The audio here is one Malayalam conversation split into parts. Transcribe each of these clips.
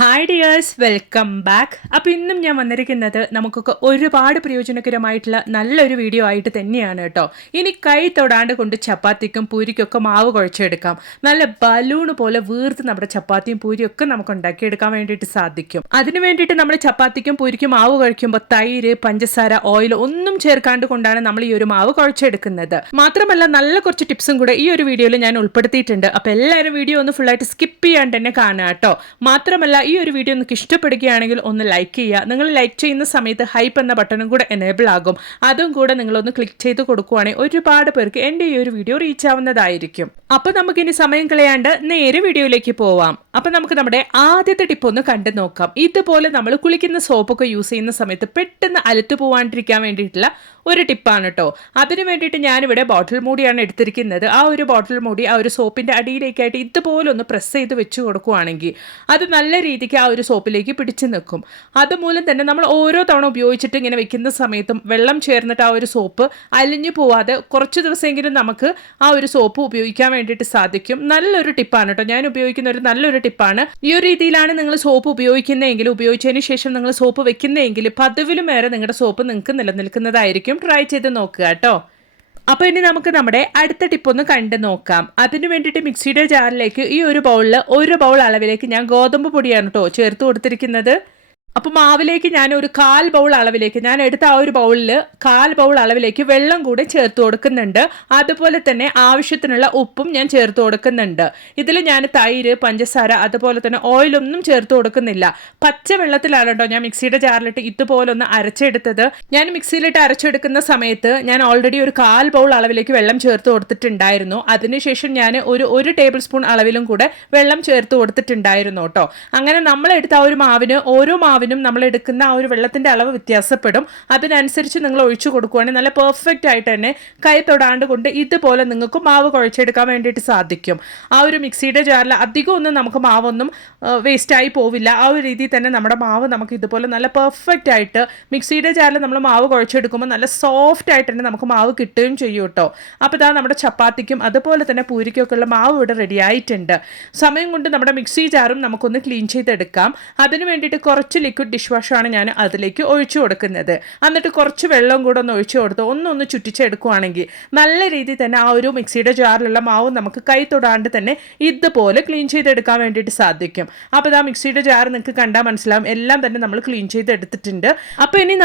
Hi dears, welcome back. അപ്പോൾ ഇന്നും ഞാൻ വന്നിരിക്കുന്നത് നമുക്കൊക്കെ ഒരുപാട് പ്രയോജനകരമായിട്ടുള്ള നല്ലൊരു വീഡിയോ ആയിട്ട് തന്നെയാണ് കേട്ടോ. ഇനി കൈ തൊടാണ്ട് കൊണ്ട് ചപ്പാത്തിക്കും പൂരിക്കൊക്കെ മാവ് കുഴച്ചെടുക്കാം. നല്ല ബലൂണ് പോലെ വീർത്ത് നമ്മുടെ ചപ്പാത്തിയും പൂരിയൊക്കെ നമുക്ക് ഉണ്ടാക്കിയെടുക്കാൻ വേണ്ടിയിട്ട് സാധിക്കും. അതിന് വേണ്ടിയിട്ട് നമ്മൾ ചപ്പാത്തിക്കും പൂരിക്കും മാവ് കുഴയ്ക്കുമ്പോൾ തൈര്, പഞ്ചസാര, ഓയിൽ ഒന്നും ചേർക്കാണ്ട് കൊണ്ടാണ് നമ്മൾ ഈ ഒരു മാവ് കുഴച്ചെടുക്കുന്നത്. മാത്രമല്ല നല്ല കുറച്ച് ടിപ്സും കൂടെ ഈ ഒരു വീഡിയോയിൽ ഞാൻ ഉൾപ്പെടുത്തിയിട്ടുണ്ട്. അപ്പോൾ എല്ലാവരും വീഡിയോ ഒന്ന് ഫുള്ളായിട്ട് സ്കിപ്പ് ചെയ്യാണ്ട് തന്നെ കാണുക കേട്ടോ. മാത്രമല്ല ഈ ഒരു വീഡിയോ നിങ്ങൾക്ക് ഇഷ്ടപ്പെടുകയാണെങ്കിൽ ഒന്ന് ലൈക്ക് ചെയ്യുക. നിങ്ങൾ ലൈക്ക് ചെയ്യുന്ന സമയത്ത് ഹൈപ്പ് എന്ന ബട്ടണും കൂടെ എനേബിൾ ആകും. അതും കൂടെ നിങ്ങളൊന്ന് ക്ലിക്ക് ചെയ്ത് കൊടുക്കുവാണെങ്കിൽ ഒരുപാട് പേർക്ക് എൻ്റെ ഈ ഒരു വീഡിയോ റീച്ച് ആവുന്നതായിരിക്കും. അപ്പോൾ നമുക്കിനി സമയം കളയാണ്ട് നേരെ വീഡിയോയിലേക്ക് പോവാം. അപ്പോൾ നമുക്ക് നമ്മുടെ ആദ്യത്തെ ടിപ്പ് ഒന്ന് കണ്ടു നോക്കാം. ഇതുപോലെ നമ്മൾ കുളിക്കുന്ന സോപ്പൊക്കെ യൂസ് ചെയ്യുന്ന സമയത്ത് പെട്ടെന്ന് അലുത്തു പോവാണ്ടിരിക്കാൻ വേണ്ടിയിട്ടുള്ള ഒരു ടിപ്പാണ് കേട്ടോ. അതിന് വേണ്ടിയിട്ട് ഞാനിവിടെ ബോട്ടിൽ മൂടിയാണ് എടുത്തിരിക്കുന്നത്. ആ ഒരു ബോട്ടിൽ മൂടി ആ ഒരു സോപ്പിൻ്റെ അടിയിലേക്കായിട്ട് ഇതുപോലെ ഒന്ന് പ്രസ് ചെയ്ത് വെച്ച് കൊടുക്കുവാണെങ്കിൽ അത് നല്ല രീതിക്ക് ആ ഒരു സോപ്പിലേക്ക് പിടിച്ചു നിൽക്കും. അതുമൂലം തന്നെ നമ്മൾ ഓരോ തവണ ഉപയോഗിച്ചിട്ട് ഇങ്ങനെ വെക്കുന്ന സമയത്തും വെള്ളം ചേർന്നിട്ട് ആ ഒരു സോപ്പ് അലിഞ്ഞു പോവാതെ കുറച്ച് ദിവസമെങ്കിലും നമുക്ക് ആ ഒരു സോപ്പ് ഉപയോഗിക്കാൻ വേണ്ടിയിട്ട് സാധിക്കും. നല്ലൊരു ടിപ്പാണ് കേട്ടോ. ഞാൻ ഉപയോഗിക്കുന്ന ഒരു നല്ലൊരു ടിപ്പാണ്. ഈ ഒരു രീതിയിലാണ് നിങ്ങൾ സോപ്പ് ഉപയോഗിക്കുന്നതെങ്കിൽ, ഉപയോഗിച്ചതിന് ശേഷം നിങ്ങൾ സോപ്പ് വെക്കുന്നതെങ്കിൽ പതിവിലും ഏറെ നിങ്ങളുടെ സോപ്പ് നിങ്ങൾക്ക് നിലനിൽക്കുന്നതായിരിക്കും. ട്രൈ ചെയ്ത് നോക്കുക കേട്ടോ. അപ്പോൾ ഇനി നമുക്ക് നമ്മുടെ അടുത്ത ടിപ്പ് ഒന്ന് കണ്ടു നോക്കാം. അതിന് വേണ്ടിയിട്ട് മിക്സിയുടെ ജാറിലേക്ക് ഈ ഒരു ബൗളിൽ 1 ബൗൾ അളവിലേക്ക് ഞാൻ ഗോതമ്പ് പൊടിയാണ് കേട്ടോ ചേർത്ത് കൊടുത്തിരിക്കുന്നത്. അപ്പോൾ മാവിലേക്ക് ഞാൻ ഒരു 1/4 ബൗൾ അളവിലേക്ക്, ഞാൻ എടുത്ത ആ ഒരു ബൗളിൽ 1/4 ബൗൾ അളവിലേക്ക് വെള്ളം കൂടെ ചേർത്ത് കൊടുക്കുന്നുണ്ട്. അതുപോലെ തന്നെ ആവശ്യത്തിനുള്ള ഉപ്പും ഞാൻ ചേർത്ത് കൊടുക്കുന്നുണ്ട്. ഇതിൽ ഞാൻ തൈര്, പഞ്ചസാര, അതുപോലെ തന്നെ ഓയിലൊന്നും ചേർത്ത് കൊടുക്കുന്നില്ല. പച്ച വെള്ളത്തിലാണ് കേട്ടോ ഞാൻ മിക്സിയുടെ ജാറിലിട്ട് ഇതുപോലെ ഒന്ന് അരച്ചെടുത്തത്. ഞാൻ മിക്സിയിലിട്ട് അരച്ചെടുക്കുന്ന സമയത്ത് ഞാൻ ഓൾറെഡി ഒരു 1/4 ബൗൾ അളവിലേക്ക് വെള്ളം ചേർത്ത് കൊടുത്തിട്ടുണ്ടായിരുന്നു. അതിനുശേഷം ഞാൻ ഒരു ടേബിൾ സ്പൂൺ അളവിലും കൂടെ വെള്ളം ചേർത്ത് കൊടുത്തിട്ടുണ്ടായിരുന്നു കേട്ടോ. അങ്ങനെ നമ്മളെടുത്ത ആ ഒരു മാവിന് ഓരോ മാവിനും നമ്മൾ എടുക്കുന്ന ആ ഒരു വെള്ളത്തിന്റെ അളവ് വ്യത്യാസപ്പെടും. അതിനനുസരിച്ച് നിങ്ങൾ ഒഴിച്ചു കൊടുക്കുവാണെങ്കിൽ നല്ല പെർഫെക്റ്റ് ആയിട്ട് തന്നെ കൈ തൊടാണ്ട് കൊണ്ട് ഇതുപോലെ നിങ്ങൾക്ക് മാവ് കുഴച്ചെടുക്കാൻ വേണ്ടിയിട്ട് സാധിക്കും. ആ ഒരു മിക്സിയുടെ ജാറിൽ അധികം ഒന്നും നമുക്ക് മാവൊന്നും വേസ്റ്റായി പോവില്ല. ആ ഒരു രീതിയിൽ തന്നെ നമ്മുടെ മാവ് നമുക്ക് ഇതുപോലെ നല്ല പെർഫെക്റ്റ് ആയിട്ട് മിക്സിയുടെ ജാറിൽ നമ്മൾ മാവ് കുഴച്ചെടുക്കുമ്പോൾ നല്ല സോഫ്റ്റ് ആയിട്ട് തന്നെ നമുക്ക് മാവ് കിട്ടുകയും ചെയ്യും കേട്ടോ. അപ്പോൾ ഇതാ നമ്മുടെ ചപ്പാത്തിക്കും അതുപോലെ തന്നെ പൂരിക്കൊക്കെ ഉള്ള മാവ് ഇവിടെ റെഡി ആയിട്ടുണ്ട്. സമയം കൊണ്ട് നമ്മുടെ മിക്സി ജാറും നമുക്കൊന്ന് ക്ലീൻ ചെയ്തെടുക്കാം. അതിന് വേണ്ടിയിട്ട് കുറച്ച് ലിക്വിഡ് ഡിഷ് വാഷാണ് ഞാൻ അതിലേക്ക് ഒഴിച്ചു കൊടുക്കുന്നത്. എന്നിട്ട് കുറച്ച് വെള്ളം കൂടെ ഒന്ന് ഒഴിച്ചു കൊടുത്ത് ഒന്നൊന്ന് ചുറ്റിച്ചെടുക്കുവാണെങ്കിൽ നല്ല രീതിയിൽ തന്നെ ആ ഒരു മിക്സിയുടെ ജാറിലുള്ള മാവ് നമുക്ക് കൈ തൊടാണ്ട് തന്നെ ഇതുപോലെ ക്ലീൻ ചെയ്തെടുക്കാൻ വേണ്ടിയിട്ട് സാധിക്കും. അപ്പോൾ ഇതാ മിക്സിയുടെ ജാർ നിങ്ങൾക്ക് കണ്ടാൽ മനസ്സിലാവും എല്ലാം തന്നെ നമ്മൾ ക്ലീൻ ചെയ്തെടുത്തിട്ടുണ്ട്. അപ്പോൾ ഇനി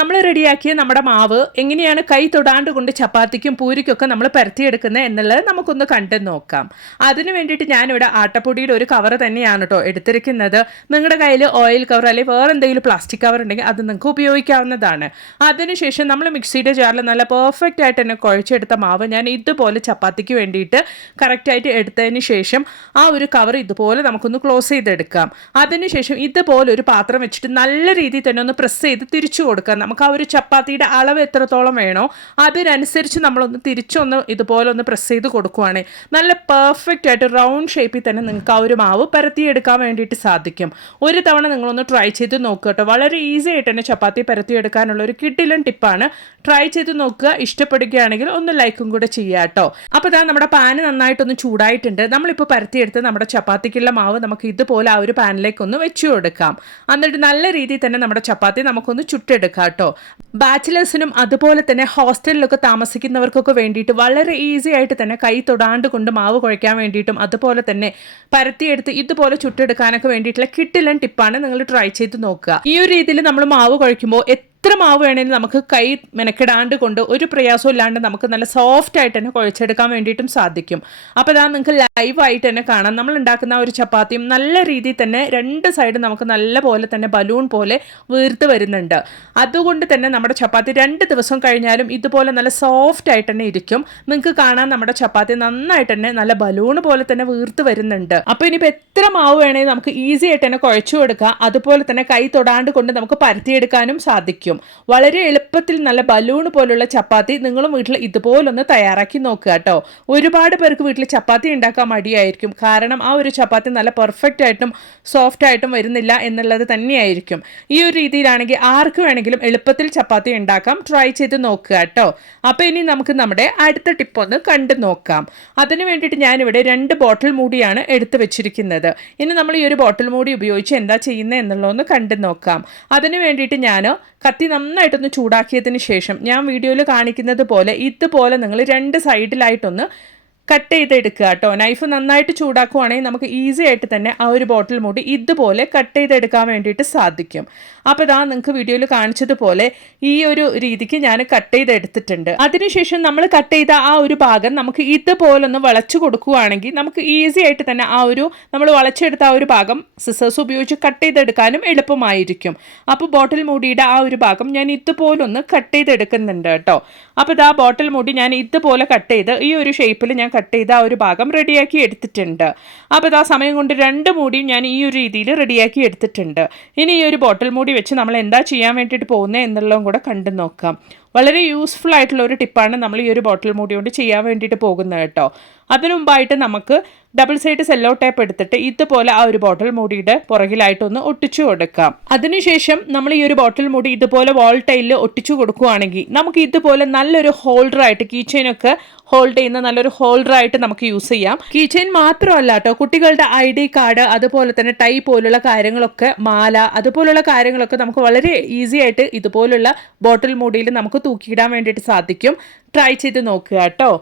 നമ്മൾ റെഡിയാക്കിയ നമ്മുടെ മാവ് എങ്ങനെയാണ് കൈ തൊടാണ്ട് കൊണ്ട് ചപ്പാത്തിക്കും പൂരിക്കൊക്കെ നമ്മൾ പരത്തിയെടുക്കുന്നത് എന്നുള്ളത് നമുക്കൊന്ന് കണ്ടു നോക്കാം. അതിന് വേണ്ടിയിട്ട് ഞാനിവിടെ ആട്ടപ്പൊടിയുടെ ഒരു കവർ തന്നെയാണ് കേട്ടോ എടുത്തിരിക്കുന്നത്. നിങ്ങളുടെ കയ്യിൽ ഓയിൽ കവർ അല്ലെങ്കിൽ വേറെ എന്തെങ്കിലും പ്ലാസ്റ്റിക് കവർ ഉണ്ടെങ്കിൽ അത് നിങ്ങൾക്ക് ഉപയോഗിക്കാവുന്നതാണ്. അതിനുശേഷം നമ്മൾ മിക്സിയുടെ ജാറിൽ നല്ല പെർഫെക്റ്റ് ആയിട്ട് തന്നെ കുഴച്ചെടുത്ത മാവ് ഞാൻ ഇതുപോലെ ചപ്പാത്തിക്ക് വേണ്ടിയിട്ട് കറക്റ്റായിട്ട് എടുത്തതിന് ശേഷം ആ ഒരു കവർ ഇതുപോലെ നമുക്കൊന്ന് ക്ലോസ് ചെയ്തെടുക്കാം. അതിനുശേഷം ഇതുപോലെ ഒരു പാത്രം വെച്ചിട്ട് നല്ല രീതിയിൽ തന്നെ ഒന്ന് പ്രസ് ചെയ്ത് തിരിച്ചു കൊടുക്കാം. നമുക്ക് ആ ഒരു ചപ്പാത്തിയുടെ അളവ് എത്രത്തോളം വേണോ അതിനനുസരിച്ച് നമ്മളൊന്ന് തിരിച്ചൊന്ന് ഇതുപോലെ ഒന്ന് പ്രസ് ചെയ്ത് കൊടുക്കുവാണെങ്കിൽ നല്ല പെർഫെക്റ്റ് ആയിട്ട് റൗണ്ട് ഷേപ്പിൽ തന്നെ നിങ്ങൾക്ക് ആ ഒരു മാവ് പരത്തിയെടുക്കാൻ വേണ്ടിയിട്ട് സാധിക്കും. ഒരു തവണ നിങ്ങളൊന്ന് ട്രൈ ചെയ്ത് നോക്കുക കേട്ടോ. വളരെ ഈസി ആയിട്ട് തന്നെ ചപ്പാത്തി പരത്തിയെടുക്കാനുള്ള ഒരു കിടിലൻ ടിപ്പാണ്. ട്രൈ ചെയ്ത് നോക്കുക. ഇഷ്ടപ്പെടുകയാണെങ്കിൽ ഒന്ന് ലൈക്കും കൂടെ ചെയ്യുക കേട്ടോ. അപ്പോൾ ഇതാ നമ്മുടെ പാന് നന്നായിട്ടൊന്ന് ചൂടായിട്ടുണ്ട്. നമ്മളിപ്പോൾ പരത്തിയെടുത്ത് നമ്മുടെ ചപ്പാത്തിക്കുള്ള മാവ് നമുക്ക് ഇതുപോലെ ആ ഒരു പാനിലേക്കൊന്ന് വെച്ചു കൊടുക്കാം. എന്നിട്ട് നല്ല രീതിയിൽ തന്നെ നമ്മുടെ ചപ്പാത്തി നമുക്കൊന്ന് ചുട്ടെടുക്കാം കേട്ടോ. ബാച്ചിലേഴ്സിനും അതുപോലെ തന്നെ ഹോസ്റ്റലിലൊക്കെ താമസിക്കുന്നവർക്കൊക്കെ വേണ്ടിയിട്ട് വളരെ ഈസി ആയിട്ട് തന്നെ കൈ തൊടാണ്ട് കൊണ്ട് മാവ് കുഴയ്ക്കാൻ വേണ്ടിയിട്ടും അതുപോലെ തന്നെ പരത്തിയെടുത്ത് ഇതുപോലെ ചുട്ടെടുക്കാനൊക്കെ വേണ്ടിയിട്ടുള്ള കിടിലൻ ടിപ്പാണ്. നിങ്ങൾ ട്രൈ ചെയ്ത് നോക്കുക. ഈ ഒരു രീതിയിൽ നമ്മൾ മാവ് കുഴയ്ക്കുമ്പോൾ എത്ര മാവ് വേണമെങ്കിലും നമുക്ക് കൈ മെനക്കെടാണ്ട് കൊണ്ട് ഒരു പ്രയാസവും ഇല്ലാണ്ട് നമുക്ക് നല്ല സോഫ്റ്റ് ആയിട്ട് തന്നെ കുഴച്ചെടുക്കാൻ വേണ്ടിയിട്ടും സാധിക്കും. അപ്പോൾ ഇതാ നിങ്ങൾക്ക് ലൈവായിട്ട് തന്നെ കാണാം. നമ്മൾ ഉണ്ടാക്കുന്ന ഒരു ചപ്പാത്തിയും നല്ല രീതിയിൽ തന്നെ രണ്ട് സൈഡും നമുക്ക് നല്ല പോലെ തന്നെ ബലൂൺ പോലെ വീർത്ത് വരുന്നുണ്ട്. അതുകൊണ്ട് തന്നെ നമ്മുടെ ചപ്പാത്തി 2 ദിവസം കഴിഞ്ഞാലും ഇതുപോലെ നല്ല സോഫ്റ്റ് ആയിട്ട് തന്നെ ഇരിക്കും. നിങ്ങൾക്ക് കാണാൻ നമ്മുടെ ചപ്പാത്തി നന്നായിട്ട് തന്നെ നല്ല ബലൂൺ പോലെ തന്നെ വീർത്ത് വരുന്നുണ്ട്. അപ്പോൾ ഇനിയിപ്പോൾ എത്ര മാവ് വേണമെങ്കിൽ നമുക്ക് ഈസി ആയിട്ട് തന്നെ കുഴച്ചു കൊടുക്കാം. അതുപോലെ തന്നെ കൈ തൊടാണ്ട് കൊണ്ട് നമുക്ക് പരത്തിയെടുക്കാനും സാധിക്കും. സാധിക്കും. വളരെ എളുപ്പത്തിൽ നല്ല ബലൂൺ പോലുള്ള ചപ്പാത്തി നിങ്ങളും വീട്ടിൽ ഇതുപോലൊന്ന് തയ്യാറാക്കി നോക്കുക കേട്ടോ. ഒരുപാട് പേർക്ക് വീട്ടിൽ ചപ്പാത്തി ഉണ്ടാക്കാൻ മടിയായിരിക്കും. കാരണം ആ ഒരു ചപ്പാത്തി നല്ല പെർഫെക്റ്റ് ആയിട്ടും സോഫ്റ്റ് ആയിട്ടും വരുന്നില്ല എന്നുള്ളത് തന്നെയായിരിക്കും. ഈ ഒരു രീതിയിലാണെങ്കിൽ ആർക്ക് വേണമെങ്കിലും എളുപ്പത്തിൽ ചപ്പാത്തി ഉണ്ടാക്കാം. ട്രൈ ചെയ്ത് നോക്കുക കേട്ടോ. അപ്പോൾ ഇനി നമുക്ക് നമ്മുടെ അടുത്ത ടിപ്പ് ഒന്ന് കണ്ടു നോക്കാം. അതിന് വേണ്ടിയിട്ട് ഞാനിവിടെ 2 ബോട്ടിൽ മൂടിയാണ് എടുത്തു വെച്ചിരിക്കുന്നത്. ഇനി നമ്മൾ ഈ ഒരു ബോട്ടിൽ മൂടി ഉപയോഗിച്ച് എന്താ ചെയ്യുന്നത് എന്നുള്ളതൊന്ന് കണ്ടു നോക്കാം. അതിന് വേണ്ടിയിട്ട് ഞാൻ കത്തി നന്നായിട്ടൊന്ന് ചൂടാക്കിയതിന് ശേഷം ഞാൻ വീഡിയോയിൽ കാണിക്കുന്നത് പോലെ ഇതുപോലെ നിങ്ങൾ 2 സൈഡിലായിട്ടൊന്ന് കട്ട് ചെയ്തെടുക്കുക കേട്ടോ. നൈഫ് നന്നായിട്ട് ചൂടാക്കുവാണെങ്കിൽ നമുക്ക് ഈസി ആയിട്ട് തന്നെ ആ ഒരു ബോട്ടിൽ മൂടി ഇതുപോലെ കട്ട് ചെയ്തെടുക്കാൻ വേണ്ടിയിട്ട് സാധിക്കും. അപ്പോൾ ഇതാ നിങ്ങൾക്ക് വീഡിയോയിൽ കാണിച്ചതുപോലെ ഈ ഒരു രീതിക്ക് ഞാൻ കട്ട് ചെയ്തെടുത്തിട്ടുണ്ട്. അതിനുശേഷം നമ്മൾ കട്ട് ചെയ്ത ആ ഒരു ഭാഗം നമുക്ക് ഇതുപോലൊന്ന് വളച്ചു കൊടുക്കുകയാണെങ്കിൽ നമുക്ക് ഈസി ആയിട്ട് തന്നെ ആ ഒരു നമ്മൾ വളച്ചെടുത്ത ആ ഒരു ഭാഗം സിസേഴ്സ് ഉപയോഗിച്ച് കട്ട് ചെയ്തെടുക്കാനും എളുപ്പമായിരിക്കും. അപ്പോൾ ബോട്ടിൽ മൂടിയുടെ ആ ഒരു ഭാഗം ഞാൻ ഇതുപോലൊന്ന് കട്ട് ചെയ്തെടുക്കുന്നുണ്ട് കേട്ടോ. അപ്പോൾ ഇതാ ബോട്ടിൽ മൂടി ഞാൻ ഇതുപോലെ കട്ട് ചെയ്ത് ഈ ഒരു ഷേപ്പിൽ ഞാൻ കട്ട് ചെയ്ത ആ ഒരു ഭാഗം റെഡിയാക്കി എടുത്തിട്ടുണ്ട്. അപ്പോൾ ഇതാ സമയം കൊണ്ട് 2 മൂടിയും ഞാൻ ഈ ഒരു രീതിയിൽ റെഡിയാക്കി എടുത്തിട്ടുണ്ട്. ഇനി ഈ ഒരു ബോട്ടിൽ മൂടി വെച്ച് നമ്മൾ എന്താ ചെയ്യാൻ വേണ്ടിയിട്ട് പോകുന്നത് എന്നുള്ളതും കൂടെ കണ്ടു നോക്കാം. വളരെ യൂസ്ഫുൾ ആയിട്ടുള്ള ഒരു ടിപ്പാണ് നമ്മൾ ഈ ഒരു ബോട്ടിൽ മൂടി കൊണ്ട് ചെയ്യാൻ വേണ്ടിയിട്ട് പോകുന്നത് കേട്ടോ. അതിനു മുമ്പായിട്ട് നമുക്ക് ഡബിൾ സൈഡ് സെല്ലോ ടേപ്പ് എടുത്തിട്ട് ഇതുപോലെ ആ ഒരു ബോട്ടിൽ മൂടിയുടെ പുറകിലായിട്ടൊന്ന് ഒട്ടിച്ചു കൊടുക്കാം. അതിനുശേഷം നമ്മൾ ഈ ഒരു ബോട്ടിൽ മൂടി ഇതുപോലെ വാൾ ടൈലിൽ ഒട്ടിച്ചു കൊടുക്കുകയാണെങ്കിൽ നമുക്ക് ഇതുപോലെ നല്ലൊരു ഹോൾഡറായിട്ട് കീ ചെയിനൊക്കെ ഹോൾഡ് ചെയ്യുന്ന നല്ലൊരു ഹോൾഡറായിട്ട് നമുക്ക് യൂസ് ചെയ്യാം. കീ ചെയിൻ മാത്രമല്ല കേട്ടോ, കുട്ടികളുടെ ID കാർഡ്, അതുപോലെ തന്നെ ടൈ പോലുള്ള കാര്യങ്ങളൊക്കെ, മാല, അതുപോലുള്ള കാര്യങ്ങളൊക്കെ നമുക്ക് വളരെ ഈസി ആയിട്ട് ഇതുപോലുള്ള ബോട്ടിൽ മൂടിയിൽ നമുക്ക് തൂക്കിയിടാൻ വേണ്ടിയിട്ട് സാധിക്കും. ട്രൈ ചെയ്ത് നോക്കുക കേട്ടോ.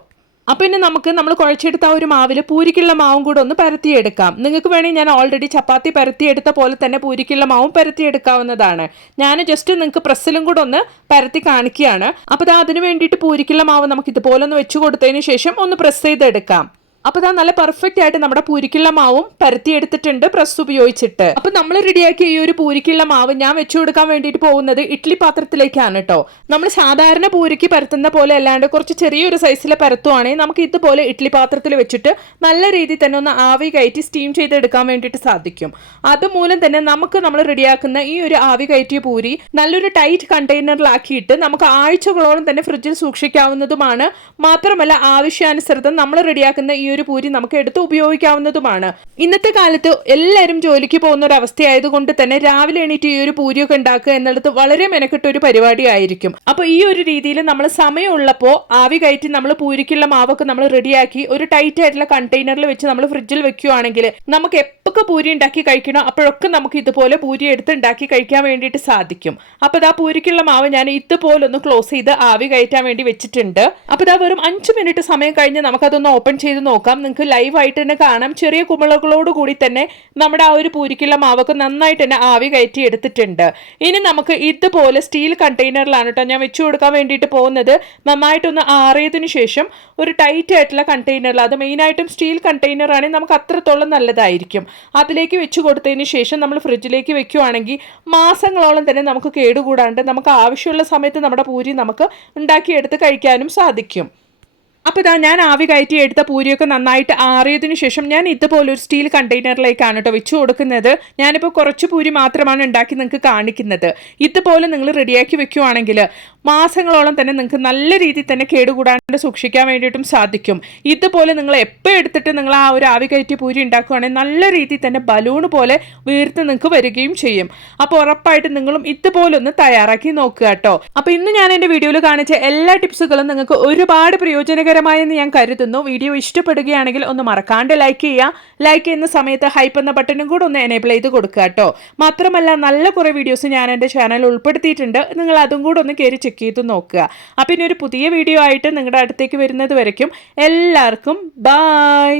അപ്പോൾ ഇനി നമ്മൾ കുഴച്ചെടുത്ത ആ ഒരു മാവിൽ പൂരിക്കുള്ള മാവും കൂടെ ഒന്ന് പരത്തിയെടുക്കാം. നിങ്ങൾക്ക് വേണമെങ്കിൽ ഞാൻ ഓൾറെഡി ചപ്പാത്തി പരത്തിയെടുത്ത പോലെ തന്നെ പൂരിക്കുള്ള മാവും പരത്തിയെടുക്കാവുന്നതാണ്. ഞാൻ ജസ്റ്റ് നിങ്ങൾക്ക് പ്രസ്സിലും കൂടെ ഒന്ന് പരത്തി കാണിക്കുകയാണ്. അപ്പോൾ അതിന് വേണ്ടിയിട്ട് പൂരിക്കുള്ള മാവ് നമുക്ക് ഇതുപോലെ ഒന്ന് വെച്ച് കൊടുത്തതിന് ശേഷം ഒന്ന് പ്രസ് ചെയ്തെടുക്കാം. അപ്പോൾ ഇതാ നല്ല പെർഫെക്റ്റ് ആയിട്ട് നമ്മുടെ പൂരിക്കുള്ള മാവും പരത്തിയെടുത്തിട്ടുണ്ട് പ്രസ് ഉപയോഗിച്ചിട്ട്. അപ്പോൾ നമ്മൾ റെഡിയാക്കിയ ഈ ഒരു പൂരിക്കുള്ള മാവ് ഞാൻ വെച്ചു കൊടുക്കാൻ വേണ്ടിയിട്ട് പോകുന്നത് ഇഡ്ഡലി പാത്രത്തിലേക്കാണ് കേട്ടോ. നമ്മൾ സാധാരണ പൂരിക്ക് പരത്തുന്ന പോലെ അല്ലാണ്ട് കുറച്ച് ചെറിയൊരു സൈസിൽ പരത്തുവാണെങ്കിൽ നമുക്ക് ഇതുപോലെ ഇഡ്ഡലി പാത്രത്തിൽ വെച്ചിട്ട് നല്ല രീതിയിൽ തന്നെ ഒന്ന് ആവി കയറ്റി സ്റ്റീം ചെയ്തെടുക്കാൻ വേണ്ടിയിട്ട് സാധിക്കും. അതുമൂലം തന്നെ നമ്മൾ റെഡിയാക്കുന്ന ഈ ഒരു ആവി കയറ്റിയ പൂരി നല്ലൊരു ടൈറ്റ് കണ്ടെയ്നറിലാക്കിയിട്ട് നമുക്ക് ആഴ്ചകളോളം തന്നെ ഫ്രിഡ്ജിൽ സൂക്ഷിക്കാവുന്നതുമാണ്. മാത്രമല്ല ആവശ്യാനുസൃതം നമ്മൾ റെഡിയാക്കുന്ന ഈ ഒരു പൂരി നമുക്ക് എടുത്ത് ഉപയോഗിക്കാവുന്നതുമാണ്. ഇന്നത്തെ കാലത്ത് എല്ലാവരും ജോലിക്ക് പോകുന്ന ഒരു അവസ്ഥയായതുകൊണ്ട് തന്നെ രാവിലെ എണീറ്റ് ഈ ഒരു പൂരിയൊക്കെ ഉണ്ടാക്കുക എന്നുള്ളത് വളരെ മെനക്കെട്ട ഒരു പരിപാടിയായിരിക്കും. അപ്പോൾ ഈ ഒരു രീതിയിൽ നമ്മൾ സമയമുള്ളപ്പോൾ ആവി കയറ്റി നമ്മൾ പൂരിക്കുള്ള മാവൊക്കെ നമ്മൾ റെഡിയാക്കി ഒരു ടൈറ്റ് ആയിട്ടുള്ള കണ്ടെയ്നറിൽ വെച്ച് നമ്മൾ ഫ്രിഡ്ജിൽ വെക്കുകയാണെങ്കിൽ നമുക്ക് എപ്പൊക്കെ പൂരി ഉണ്ടാക്കി കഴിക്കണോ അപ്പോഴൊക്കെ നമുക്ക് ഇതുപോലെ പൂരി എടുത്ത് ഉണ്ടാക്കി കഴിക്കാൻ വേണ്ടിയിട്ട് സാധിക്കും. അപ്പോൾ ഇതാ പൂരിക്കുള്ള മാവ് ഞാൻ ഇതുപോലെ ഒന്ന് ക്ലോസ് ചെയ്ത് ആവി കയറ്റാൻ വേണ്ടി വെച്ചിട്ടുണ്ട്. അപ്പോൾ ഇതാ വെറും 5 മിനിറ്റ് സമയം കഴിഞ്ഞ് നമുക്കതൊന്ന് ഓപ്പൺ ചെയ്ത് നോക്കാം. നിങ്ങൾക്ക് ലൈവ് ആയിട്ട് തന്നെ കാണാം. ചെറിയ കുമിളകളോട് കൂടി തന്നെ നമ്മുടെ ആ ഒരു പൂരിക്കുള്ള മാവൊക്കെ നന്നായിട്ട് തന്നെ ആവി കയറ്റി എടുത്തിട്ടുണ്ട്. ഇനി നമുക്ക് ഇതുപോലെ സ്റ്റീൽ കണ്ടെയ്നറിലാണ് കേട്ടോ ഞാൻ വെച്ചു കൊടുക്കാൻ വേണ്ടിയിട്ട് പോകുന്നത്. നന്നായിട്ടൊന്ന് ആറിയതിനു ശേഷം ഒരു ടൈറ്റ് ആയിട്ടുള്ള കണ്ടെയ്നറിൽ, അത് മെയിനായിട്ടും സ്റ്റീൽ കണ്ടെയ്നർ ആണെങ്കിൽ നമുക്ക് അത്രത്തോളം നല്ലതായിരിക്കും. അതിലേക്ക് വെച്ച് കൊടുത്തതിന് ശേഷം നമ്മൾ ഫ്രിഡ്ജിലേക്ക് വെക്കുകയാണെങ്കിൽ മാസങ്ങളോളം തന്നെ നമുക്ക് കേടുകൂടാണ്ട് നമുക്ക് ആവശ്യമുള്ള സമയത്ത് നമ്മുടെ പൂരി നമുക്ക് ഉണ്ടാക്കിയെടുത്ത് കഴിക്കാനും സാധിക്കും. അപ്പോൾ ഇതാ ഞാൻ ആവി കയറ്റി എടുത്ത പൂരിയൊക്കെ നന്നായിട്ട് ആറിയതിനു ശേഷം ഞാൻ ഇതുപോലെ ഒരു സ്റ്റീൽ കണ്ടെയ്നറിലേക്കാണ് കേട്ടോ വെച്ചു കൊടുക്കുന്നത്. ഞാനിപ്പോൾ കുറച്ച് പൂരി മാത്രമാണ് ഉണ്ടാക്കി നിങ്ങൾക്ക് കാണിക്കുന്നത്. ഇതുപോലെ നിങ്ങൾ റെഡിയാക്കി വെക്കുകയാണെങ്കിൽ മാസങ്ങളോളം തന്നെ നിങ്ങൾക്ക് നല്ല രീതിയിൽ തന്നെ കേടുകൂടാണ്ട് സൂക്ഷിക്കാൻ വേണ്ടിയിട്ടും സാധിക്കും. ഇതുപോലെ നിങ്ങൾ എപ്പോൾ എടുത്തിട്ട് നിങ്ങൾ ആ ഒരു ആവി കയറ്റി പൂരി ഉണ്ടാക്കുകയാണെങ്കിൽ നല്ല രീതിയിൽ തന്നെ ബലൂൺ പോലെ വീർത്ത് നിങ്ങൾക്ക് വരികയും ചെയ്യും. അപ്പോൾ ഉറപ്പായിട്ട് നിങ്ങളും ഇതുപോലെ ഒന്ന് തയ്യാറാക്കി നോക്കുക കേട്ടോ. അപ്പോൾ ഇന്ന് ഞാൻ എൻ്റെ വീഡിയോയിൽ കാണിച്ച എല്ലാ ടിപ്സുകളും നിങ്ങൾക്ക് ഒരുപാട് പ്രയോജനകരമായെന്ന് ഞാൻ കരുതുന്നു. വീഡിയോ ഇഷ്ടപ്പെടുകയാണെങ്കിൽ ഒന്ന് മറക്കാണ്ട് ലൈക്ക് ചെയ്യുക. ലൈക്ക് ചെയ്യുന്ന സമയത്ത് ഹൈപ്പ് എന്ന ബട്ടണും കൂടെ ഒന്ന് എനേബിൾ ചെയ്ത് കൊടുക്കുക കേട്ടോ. മാത്രമല്ല നല്ല കുറേ വീഡിയോസ് ഞാൻ എൻ്റെ ചാനലിൽ ഉൾപ്പെടുത്തിയിട്ടുണ്ട്. നിങ്ങൾ അതും കൂടെ ഒന്ന് കയറി ചെക്ക് ചെയ്ത് നോക്കുക. അപ്പോൾ ഇനി ഒരു പുതിയ വീഡിയോ ആയിട്ട് നിങ്ങളുടെ അടുത്തേക്ക് വരുന്നത് വരയ്ക്കും എല്ലാവർക്കും ബൈ.